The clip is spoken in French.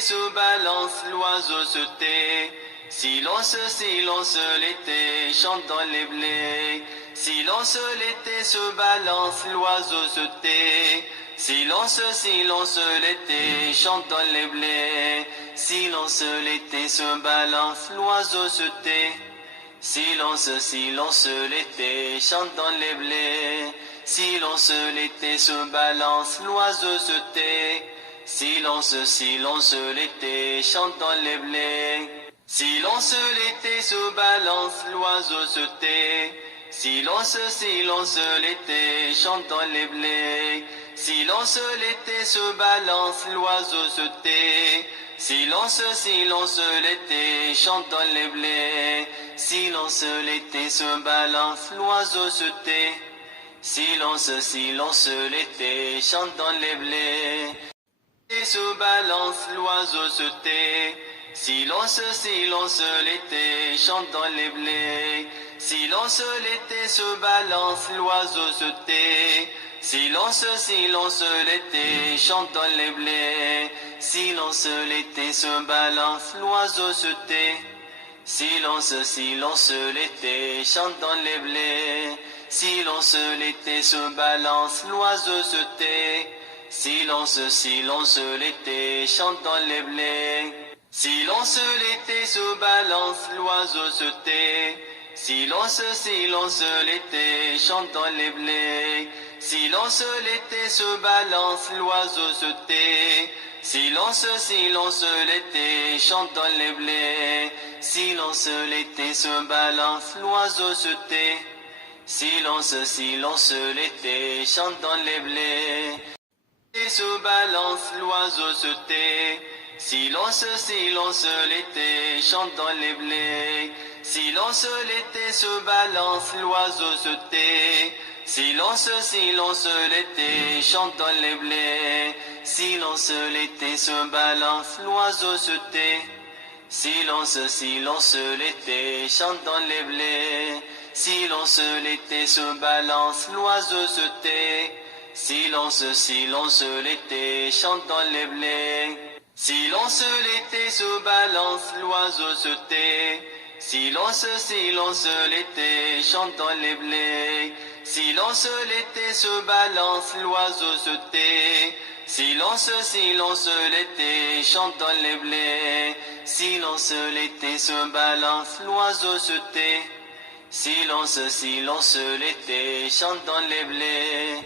se balance, l'oiseau se tait. Silence, silence, l'été chante dans les blés. Silence, l'été se balance, l'oiseau se tait. Silence, silence, l'été chante dans les blés. Silence, l'été se balance, l'oiseau se tait. Silence, silence, l'été chante dans les blés. Silence, l'été se balance, l'oiseau se tait. Silence, silence, l'été chante dans les blés. Silence, l'été se balance, l'oiseau se tait. Silence, silence, l'été chante dans les blés. Silence, l'été se balance, l'oiseau se tait. Silence, silence, l'été chante dans les blés. Silence, l'été se balance, l'oiseau se tait. Silence, silence, l'été chante dans les blés. L'été se balance, l'oiseau se tait. Silence, silence, l'été chante dans les blés. Silence, l'été se balance, l'oiseau se tait. Silence, silence, l'été chante dans les blés. Silence, l'été se balance, l'oiseau se tait. Silence, silence, l'été chante dans les blés. Silence, l'été se balance, l'oiseau se tait. Silence, silence, l'été chante dans les blés. Silence, l'été se balance, l'oiseau se tait. Silence, silence, l'été chante dans les blés. Silence, l'été se balance, l'oiseau se tait. Silence, silence, l'été chante dans les blés. Silence, l'été se balance, l'oiseau se tait. Silence, silence, l'été chante dans les blés. L'été se balance, l'oiseau se tait. Silence, silence, l'été chante dans les blés. Silence, l'été se balance, l'oiseau se tait. Silence, silence, l'été chante dans les blés. Silence, l'été se balance, l'oiseau se tait. Silence, silence, l'été chante dans les blés. Silence, l'été se balance, l'oiseau se tait. Silence, silence, l'été chante dans les blés. Silence, l'été se balance, l'oiseau se tait. Silence, silence, l'été chante dans les blés. Silence, l'été se balance, l'oiseau se tait. Silence, silence, l'été chante dans les blés. Silence, l'été se balance, l'oiseau se tait. Silence, silence, l'été chante dans les blés.